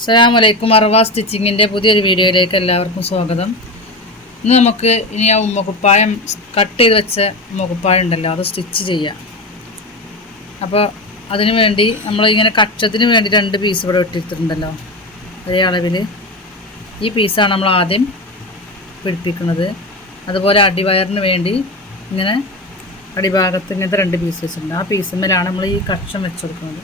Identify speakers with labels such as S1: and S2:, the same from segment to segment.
S1: അസ്സാം വലൈക്കും അറവ സ്റ്റിച്ചിങ്ങിൻ്റെ പുതിയൊരു വീഡിയോയിലേക്ക് എല്ലാവർക്കും സ്വാഗതം ഇന്ന് നമുക്ക് ഇനി ആ ഉമ്മക്കുപ്പായം കട്ട് ചെയ്ത് വെച്ച ഉമ്മക്കുപ്പായം ഉണ്ടല്ലോ അത് സ്റ്റിച്ച് ചെയ്യാം അപ്പോൾ അതിന് വേണ്ടി നമ്മൾ ഇങ്ങനെ കക്ഷത്തിന് വേണ്ടി രണ്ട് പീസ് ഇവിടെ വെട്ടിയെടുത്തിട്ടുണ്ടല്ലോ ഒരേ അളവിൽ ഈ പീസാണ് നമ്മൾ ആദ്യം പിടിപ്പിക്കുന്നത് അതുപോലെ അടിവയറിന് വേണ്ടി ഇങ്ങനെ അടിഭാഗത്ത് ഇങ്ങനത്തെ രണ്ട് പീസ് വെച്ചിട്ടുണ്ട് ആ പീസിന്മേലാണ് നമ്മൾ ഈ കക്ഷം വെച്ചെടുക്കുന്നത്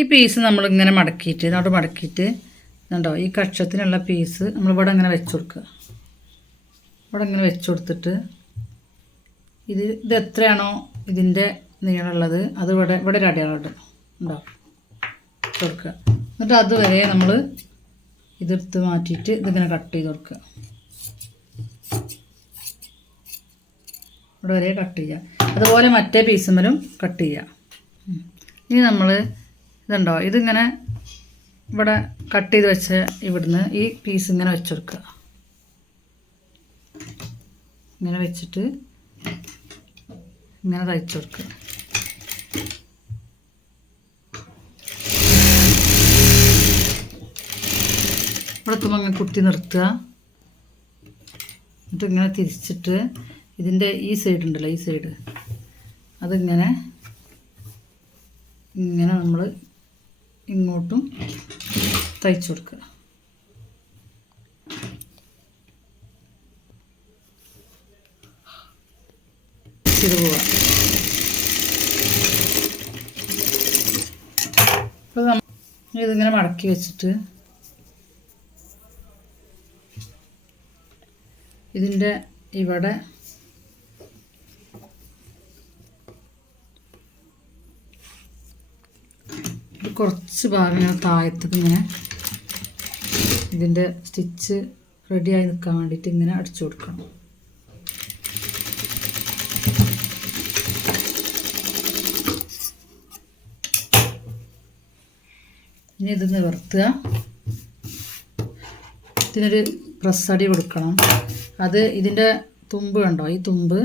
S1: ഈ പീസ് നമ്മളിങ്ങനെ മടക്കിയിട്ട് ഇതോട്ട് മടക്കിയിട്ട് കണ്ടോ ഈ കക്ഷത്തിനുള്ള പീസ് ഇവിടെ ഇങ്ങനെ വെച്ച് കൊടുക്കുക ഇവിടെ ഇങ്ങനെ വെച്ച് കൊടുത്തിട്ട് ഇത് ഇത് എത്രയാണോ ഇതിൻ്റെ നീളമുള്ളത് അത് ഇവിടെ ഇവിടെ ഒരു അടയാളം ഉണ്ടോ കൊടുക്കുക എന്നിട്ട് അതുവരെ നമ്മൾ ഇതെടുത്ത് മാറ്റിയിട്ട് ഇതിങ്ങനെ കട്ട് ചെയ്ത് കൊടുക്കുക ഇവിടെ വരെ കട്ട് ചെയ്യുക അതുപോലെ മറ്റേ പീസുമലും കട്ട് ചെയ്യുക ഇനി നമ്മൾ ഇതുണ്ടോ ഇതിങ്ങനെ ഇവിടെ കട്ട് ചെയ്ത് വെച്ച ഇവിടുന്ന് ഈ പീസ് ഇങ്ങനെ വെച്ചെടുക്കുക ഇങ്ങനെ വെച്ചിട്ട് ഇങ്ങനെ തയ്ച്ചു കൊടുക്കുക ഇവിടെ എത്തുമ്പോൾ അങ്ങനെ കുത്തി നിർത്തുക എന്നിട്ട് ഇങ്ങനെ തിരിച്ചിട്ട് ഇതിൻ്റെ ഈ സൈഡ് ഉണ്ടല്ലോ ഈ സൈഡ് അതിങ്ങനെ ഇങ്ങനെ നമ്മൾ ഇങ്ങോട്ടും തയ്ച്ചു കൊടുക്കുക ചിറുപോവുക അപ്പോൾ നമ്മൾ ഇതിങ്ങനെ മടക്കി വെച്ചിട്ട് ഇതിൻ്റെ ഇവിടെ കുറച്ച് ഭാഗം ഞാൻ താഴത്തേക്ക് ഇങ്ങനെ ഇതിൻ്റെ സ്റ്റിച്ച് റെഡിയായി നിൽക്കാൻ വേണ്ടിയിട്ട് ഇങ്ങനെ അടിച്ചു കൊടുക്കണം ഇനി ഇത് നിവർത്തുക ഇതിനൊരു പ്രസ്സടി കൊടുക്കണം അത് ഇതിൻ്റെ തുമ്പ് കണ്ടോ ഈ തുമ്പ്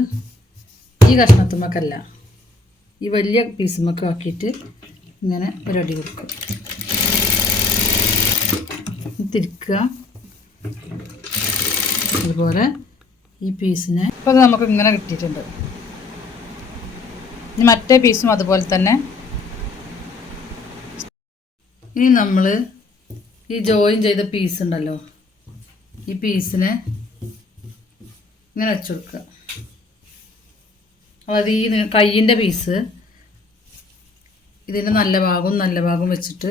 S1: ഈ കഷ്ണത്തുമ്മക്കല്ല ഈ വലിയ പീസുമ്മക്ക് ആക്കിയിട്ട് ഇങ്ങനെ അടി കൊടുക്കും തിരിക്കുക അതുപോലെ ഈ പീസിനെ ഇപ്പോൾ അത് നമുക്ക് ഇങ്ങനെ കിട്ടിയിട്ടുണ്ട് ഇനി മറ്റേ പീസും അതുപോലെ തന്നെ ഇനി നമ്മൾ ഈ ജോയിൻ ചെയ്ത പീസ് ഉണ്ടല്ലോ ഈ പീസിനെ ഇങ്ങനെ വെച്ചു കൊടുക്കുക അതായത് ഈ കയ്യിൻ്റെ പീസ് ഇതിൻ്റെ നല്ല ഭാഗവും നല്ല ഭാഗവും വെച്ചിട്ട്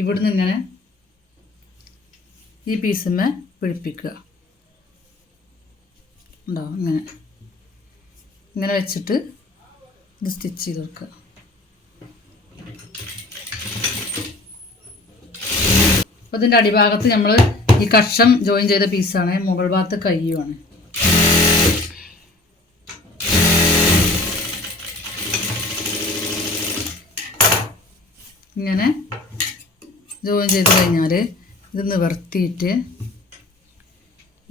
S1: ഇവിടുന്ന് ഇങ്ങനെ ഈ പീസുമേ പിടിപ്പിക്കുക ഉണ്ടാവും ഇങ്ങനെ ഇങ്ങനെ വെച്ചിട്ട് ഇത് സ്റ്റിച്ച് ചെയ്ത് കൊടുക്കുക അപ്പോൾ ഇതിൻ്റെ അടിഭാഗത്ത് നമ്മൾ ഈ കഷം ജോയിൻ ചെയ്ത പീസാണ് മുകൾ ഭാഗത്ത് കയ്യുമാണ് ഇങ്ങനെ ജോയിൻ ചെയ്ത് കഴിഞ്ഞാൽ ഇത് നിവർത്തിയിട്ട്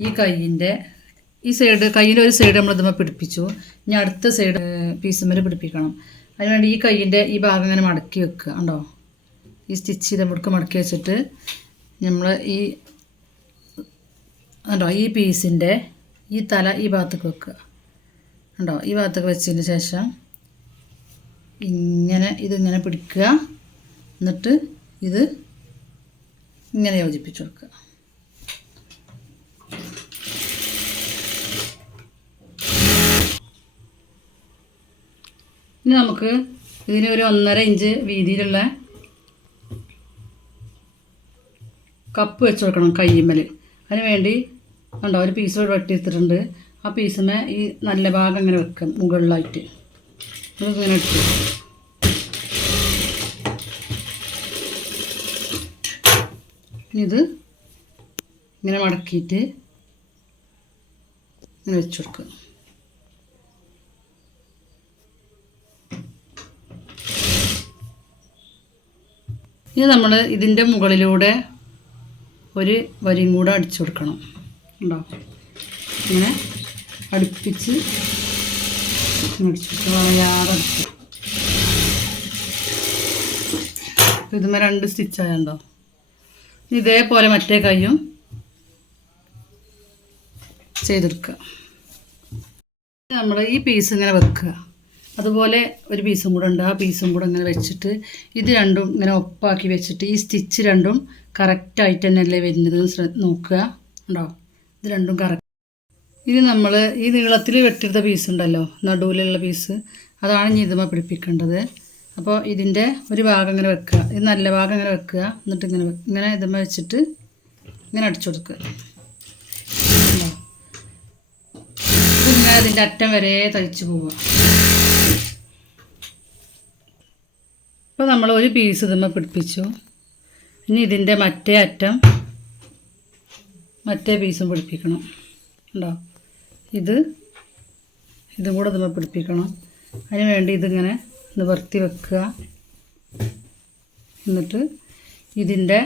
S1: ഈ കയ്യിൻ്റെ ഈ സൈഡ് കയ്യിൻ്റെ ഒരു സൈഡ് നമ്മൾ ഇതുമ്മ പിടിപ്പിച്ചു ഇനി അടുത്ത സൈഡ് പീസുമ്മൽ പിടിപ്പിക്കണം അതിനുവേണ്ടി ഈ കയ്യിൻ്റെ ഈ ഭാഗം ഇങ്ങനെ മടക്കി വെക്കുക ഉണ്ടോ ഈ സ്റ്റിച്ച് ചെയ്ത മുടക്ക് മടക്കി വെച്ചിട്ട് നമ്മൾ ഈ ഉണ്ടോ ഈ പീസിൻ്റെ ഈ തല ഈ ഭാഗത്തേക്ക് വെക്കുക ഉണ്ടോ ഈ ഭാഗത്തേക്ക് വെച്ചതിന് ശേഷം ഇങ്ങനെ ഇതിങ്ങനെ പിടിക്കുക എന്നിട്ട് ഇത് ഇങ്ങനെ യോജിപ്പിച്ചു കൊടുക്കുക ഇനി നമുക്ക് ഇതിന് ഒരു ഒന്നര ഇഞ്ച് വീതിയിലുള്ള കപ്പ് വെച്ച് കൊടുക്കണം കയ്യമ്മൽ അതിന് വേണ്ടി കണ്ടോ ഒരു പീസ് വെട്ടിയെടുത്തിട്ടുണ്ട് ആ പീസിനെ ഈ നല്ല ഭാഗം അങ്ങനെ വെക്കാം മുകളിലായിട്ട് നമുക്കിങ്ങനെ എടുത്തു ഇത് ഇങ്ങനെ മടക്കിയിട്ട് ഇങ്ങനെ വെച്ച് കൊടുക്കുക ഇനി നമ്മൾ ഇതിൻ്റെ മുകളിലൂടെ ഒരു വരിയും കൂടെ അടിച്ചു കൊടുക്കണം ഉണ്ടോ ഇങ്ങനെ അടുപ്പിച്ച് അടിച്ചു വളയാതെ അടിച്ചു ഇതുമ്മ രണ്ട് സ്റ്റിച്ചായുണ്ടോ ഇതേപോലെ മറ്റേ കൈയും ചെയ്തെടുക്കുക നമ്മൾ ഈ പീസ് ഇങ്ങനെ വെക്കുക അതുപോലെ ഒരു പീസും കൂടെ ഉണ്ട് ആ പീസും കൂടെ ഇങ്ങനെ വെച്ചിട്ട് ഇത് രണ്ടും ഇങ്ങനെ ഒപ്പാക്കി വെച്ചിട്ട് ഈ സ്റ്റിച്ച് രണ്ടും കറക്റ്റായിട്ട് തന്നെയല്ലേ വരുന്നത് നോക്കുക ഉണ്ടോ ഇത് രണ്ടും കറക്റ്റ് ഇത് നമ്മൾ ഈ നീളത്തിൽ വെട്ടിയെടുത്ത പീസ് ഉണ്ടല്ലോ നടുവിലുള്ള പീസ് അതാണ് ഞിതുമ പിടിപ്പിക്കേണ്ടത് അപ്പോൾ ഇതിൻ്റെ ഒരു ഭാഗം ഇങ്ങനെ വെക്കുക ഇത് നല്ല ഭാഗം ഇങ്ങനെ വെക്കുക എന്നിട്ട് ഇങ്ങനെ ഇങ്ങനെ ഇതുമ്മ വെച്ചിട്ട് ഇങ്ങനെ അടിച്ചു കൊടുക്കുക ഇങ്ങനെ ഇതിൻ്റെ അറ്റം വരെ തയ്ച്ചു പോവുക അപ്പോൾ നമ്മൾ ഒരു പീസ് ഇതുമ്മ പിടിപ്പിച്ചു ഇനി ഇതിൻ്റെ മറ്റേ അറ്റം മറ്റേ പീസും പിടിപ്പിക്കണം ഉണ്ടോ ഇത് ഇതും കൂടെ ഇതുമ്മ പിടിപ്പിക്കണം അതിന് വേണ്ടി ഇതിങ്ങനെ നിവർത്തി വെക്കുക എന്നിട്ട് ഇതിൻ്റെ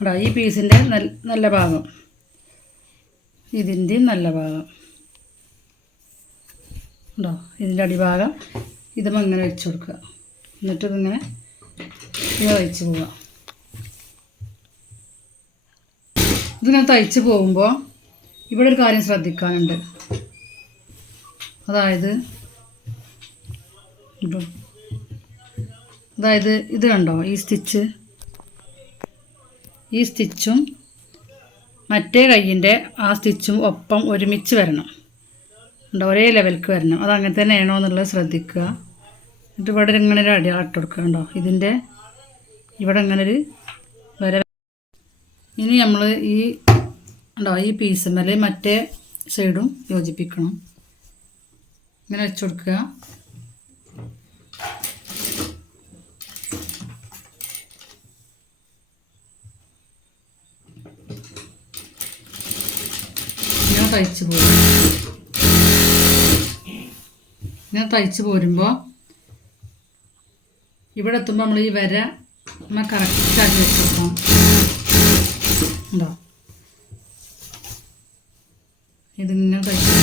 S1: അടാ ഈ പീസിൻ്റെ നല്ല ഭാഗം ഇതിൻ്റെയും നല്ല ഭാഗം ഉണ്ടോ ഇതിൻ്റെ അടിഭാഗം ഇതും അങ്ങനെ വെച്ച് കൊടുക്കുക എന്നിട്ട് ഇതിങ്ങനെ ഇത് തയ്ച്ച് പോവുക ഇതിങ്ങനെ തയ്ച്ച് പോകുമ്പോൾ ഇവിടെ ഒരു കാര്യം ശ്രദ്ധിക്കാനുണ്ട് അതായത് ഇപ്പം അതായത് ഇത് കണ്ടോ ഈ സ്റ്റിച്ച് ഈ സ്റ്റിച്ചും മറ്റേ കയ്യിൻ്റെ ആ സ്റ്റിച്ചും ഒപ്പം ഒരുമിച്ച് വരണം ഉണ്ടോ ഒരേ ലെവൽക്ക് വരണം അത് അങ്ങനെ തന്നെ ആണോ എന്നുള്ളത് ശ്രദ്ധിക്കുക എന്നിട്ട് ഇവിടെ ഇങ്ങനെ ഒരു അടയാളം ഇട്ട് കൊടുക്കുക കണ്ടോ ഇതിൻ്റെ ഇവിടെ ഇങ്ങനെ ഒരു വര ഇനി നമ്മൾ ഈ ഉണ്ടോ ഈ പീസുമ്മൽ മറ്റേ സൈഡും യോജിപ്പിക്കണം ഇങ്ങനെ വെച്ചു കൊടുക്കുക തയ്ച്ചു പോരും ഇങ്ങനെ തയ്ച്ചു പോരുമ്പോൾ ഇവിടെ എത്തുമ്പോൾ നമ്മൾ ഈ വര നമ്മൾ കറക്റ്റാക്കി വെച്ചെടുക്കണം ഉണ്ടോ ഇതിങ്ങനെ തയ്ച്ചു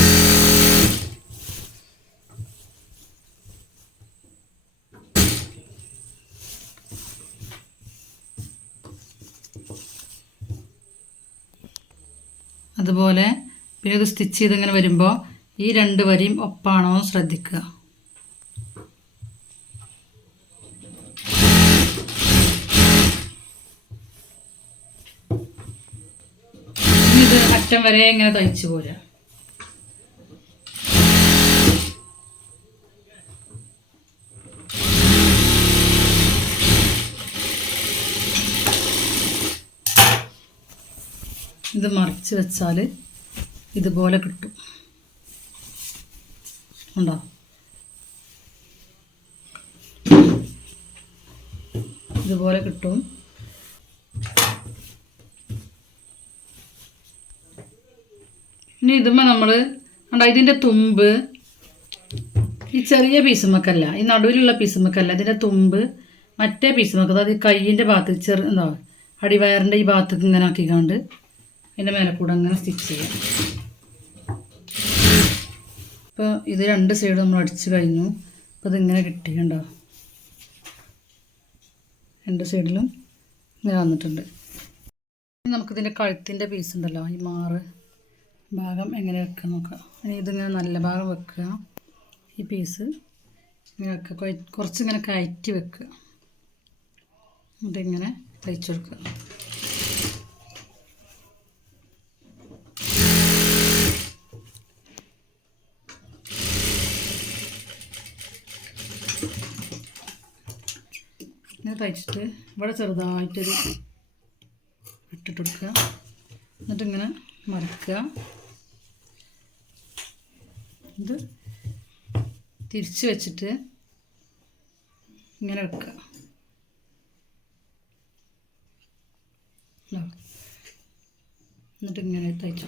S1: അതുപോലെ പിന്നെ ഇത് സ്റ്റിച്ച് ചെയ്തിങ്ങനെ വരുമ്പോൾ ഈ രണ്ട് വരിയും ഒപ്പാണോ എന്ന് ശ്രദ്ധിക്കുക ഇത് അറ്റം വരെ ഇങ്ങനെ തയ്ച്ചു പോരാ ഇത് മറിച്ച് വെച്ചാൽ ഇതുപോലെ കിട്ടും ഉണ്ടോ ഇതുപോലെ കിട്ടും ഇനി ഇതുമ്മ നമ്മൾ ഉണ്ടോ ഇതിൻ്റെ തുമ്പ് ഈ ചെറിയ പീസുമക്കല്ല ഈ നടുവിലുള്ള പീസുമക്കല്ല ഇതിൻ്റെ തുമ്പ് മറ്റേ പീസുമക്ക അതായത് കയ്യിൻ്റെ ഭാഗത്ത് ചെറു എന്താ അടിവയറിൻ്റെ ഈ ഭാഗത്തേക്ക് ഇങ്ങനെ ആക്കിക്കാണ്ട് അതിൻ്റെ മേലെ കൂടെ അങ്ങനെ സ്റ്റിച്ച് ചെയ്യാം ഇപ്പോൾ ഇത് രണ്ട് സൈഡ് നമ്മൾ അടിച്ച് കഴിഞ്ഞു അപ്പോൾ ഇതിങ്ങനെ കിട്ടിയിട്ടുണ്ടോ രണ്ട് സൈഡിലും ഇങ്ങനെ വന്നിട്ടുണ്ട് നമുക്കിതിൻ്റെ കഴുത്തിൻ്റെ പീസ് ഉണ്ടല്ലോ ഈ മാറ് ഭാഗം എങ്ങനെ വെക്കുക നോക്കാം ഇനി ഇതിങ്ങനെ നല്ല ഭാഗം വെക്കുക ഈ പീസ് ഇങ്ങനെ വെക്കുക കുറച്ചിങ്ങനെ കയറ്റി വെക്കുക എന്നിട്ടിങ്ങനെ തയ്ച്ചെടുക്കുക ഇങ്ങനെ തയ്ച്ചിട്ട് ഇവിടെ ചെറുതായിട്ടൊരു ഇട്ടിട്ട് എന്നിട്ട് എന്നിട്ടിങ്ങനെ മറിക്കുക ഇത് തിരിച്ച് വെച്ചിട്ട് ഇങ്ങനെ വെക്കുക എന്നിട്ട് ഇങ്ങനെ തയ്ച്ചു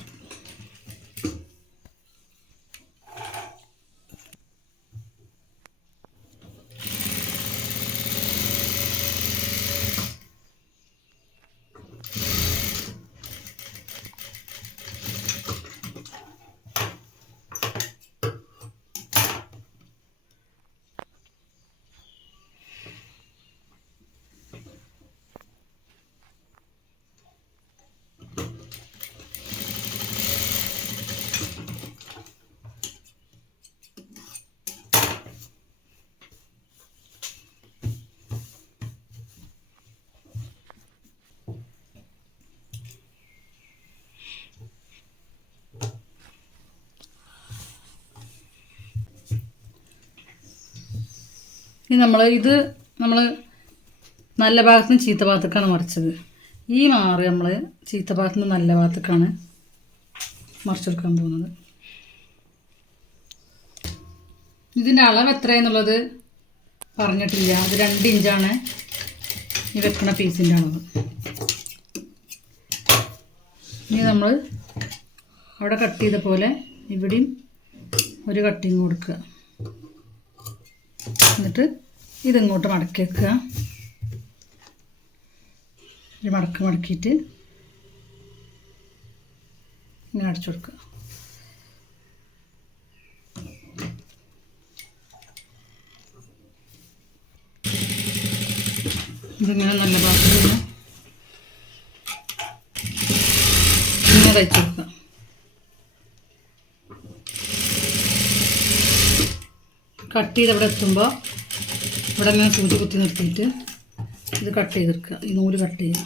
S1: ഇനി നമ്മൾ ഇത് നമ്മൾ നല്ല ഭാഗത്ത് നിന്ന് ചീത്ത ഭാഗത്തേക്കാണ് മറിച്ചത് ഈ മാറി നമ്മൾ ചീത്ത ഭാഗത്ത് നിന്ന് നല്ല ഭാഗത്തേക്കാണ് മറിച്ചെടുക്കാൻ പോകുന്നത് ഇതിൻ്റെ അളവ് എത്രയെന്നുള്ളത് പറഞ്ഞിട്ടില്ല അത് രണ്ട് ഇഞ്ചാണ് ഈ വെക്കുന്ന പീസിൻ്റെ അളവ് ഇനി നമ്മൾ അവിടെ കട്ട് ചെയ്ത പോലെ ഇവിടെയും ഒരു കട്ടിങ് കൊടുക്കുക എന്നിട്ട് ഇതിങ്ങോട്ട് മടക്കി വെക്കുക ഒരു മടക്ക് മടക്കിയിട്ട് ഇങ്ങനെ അടച്ചു കൊടുക്കുക ഇതിങ്ങനെ നല്ല ഭാഗത്ത് ഇങ്ങനെ തയ്ച്ചു കട്ട് ചെയ്ത് ഇവിടെ എത്തുമ്പോൾ ഇവിടെ ഞാൻ സൂചി കുത്തി നിർത്തിയിട്ട് ഇത് കട്ട് ചെയ്തെടുക്കുക ഈ നൂല് കട്ട് ചെയ്യുക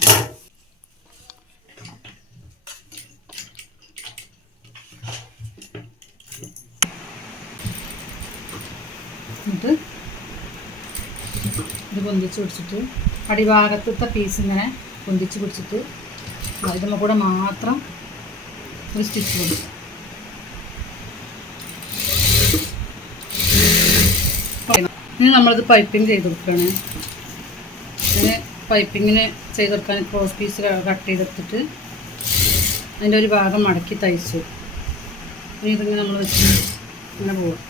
S1: എന്നിട്ട് ഇത് പൊന്തിച്ച് പിടിച്ചിട്ട് അടിഭാഗത്തെ പീസ് ഇങ്ങനെ പൊന്തിച്ച് പിടിച്ചിട്ട് അതിൻ്റെ കൂടെ മാത്രം ഒരു സ്റ്റിച്ച് കൊടുക്കും ഇനി നമ്മളത് പൈപ്പിംഗ് ചെയ്ത് കൊടുക്കുകയാണ് അങ്ങനെ പൈപ്പിങ്ങിന് ചെയ്ത് കൊടുക്കാൻ ക്രോസ് പീസ് കട്ട് ചെയ്തെടുത്തിട്ട് അതിൻ്റെ ഒരു ഭാഗം മടക്കി തയ്ച്ചു ഇനി ഇതിങ്ങനെ നമ്മൾ വെച്ച് ഇങ്ങനെ പോകാം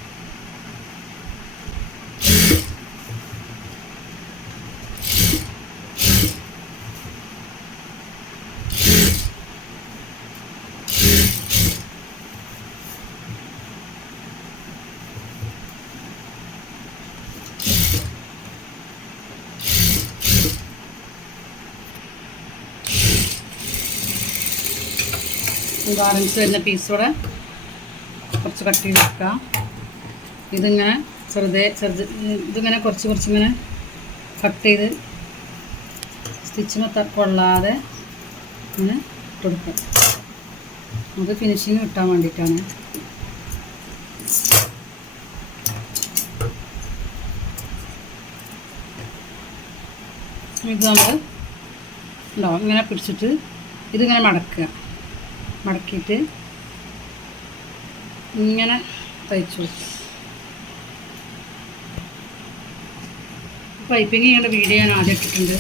S1: ബാലൻസ് വരുന്ന പീസോടെ കുറച്ച് കട്ട് ചെയ്തെടുക്കുക ഇതിങ്ങനെ ചെറുതെ ചെറുത് ഇതിങ്ങനെ കുറച്ച് കുറച്ചിങ്ങനെ കട്ട് ചെയ്ത് സ്റ്റിച്ച് കൊള്ളാതെ ഇങ്ങനെ ഇട്ടുകൊടുക്കുക നമുക്ക് ഫിനിഷിങ് കിട്ടാൻ വേണ്ടിയിട്ടാണ് ഇത് നമ്മൾ ഉണ്ടാവും ഇങ്ങനെ പിടിച്ചിട്ട് ഇതിങ്ങനെ മടക്കുക മടക്കിയിട്ട് ഇങ്ങനെ തയ്ച്ചു കൊടുക്കും പൈപ്പിങ് ചെയ്യേണ്ട വീഡിയോ ഞാൻ ആദ്യം ഇട്ടിട്ടുണ്ട്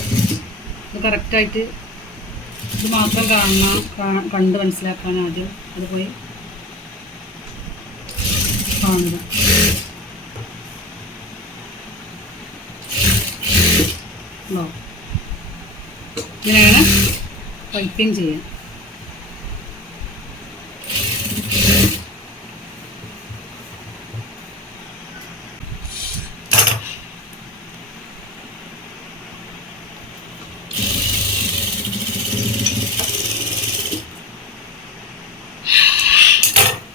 S1: അത് കറക്റ്റായിട്ട് ഇത് മാത്രം കാണണം കണ്ട് മനസ്സിലാക്കാൻ ആദ്യം അത് പോയി കാണുക ഇങ്ങനെയാണ് പൈപ്പിങ് ചെയ്യാൻ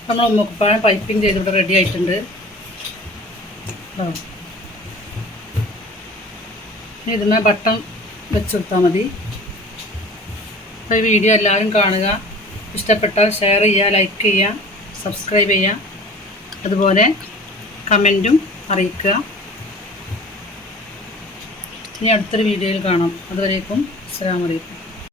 S1: നമ്മൾ ഉമ്മുക്കുപ്പാണ് പൈപ്പിംഗ് ചെയ്തിട്ട് റെഡി ആയിട്ടുണ്ട് ഇനി ബട്ടൺ വെച്ച് കൊടുത്താൽ മതി അപ്പോൾ ഈ വീഡിയോ എല്ലാവരും കാണുക ഇഷ്ടപ്പെട്ടാൽ ഷെയർ ചെയ്യുക ലൈക്ക് ചെയ്യുക സബ്സ്ക്രൈബ് ചെയ്യുക അതുപോലെ കമൻറ്റും അറിയിക്കുക ഇനി അടുത്തൊരു വീഡിയോയിൽ കാണാം അതുവരേക്കും അസ്സാം വലൈക്കും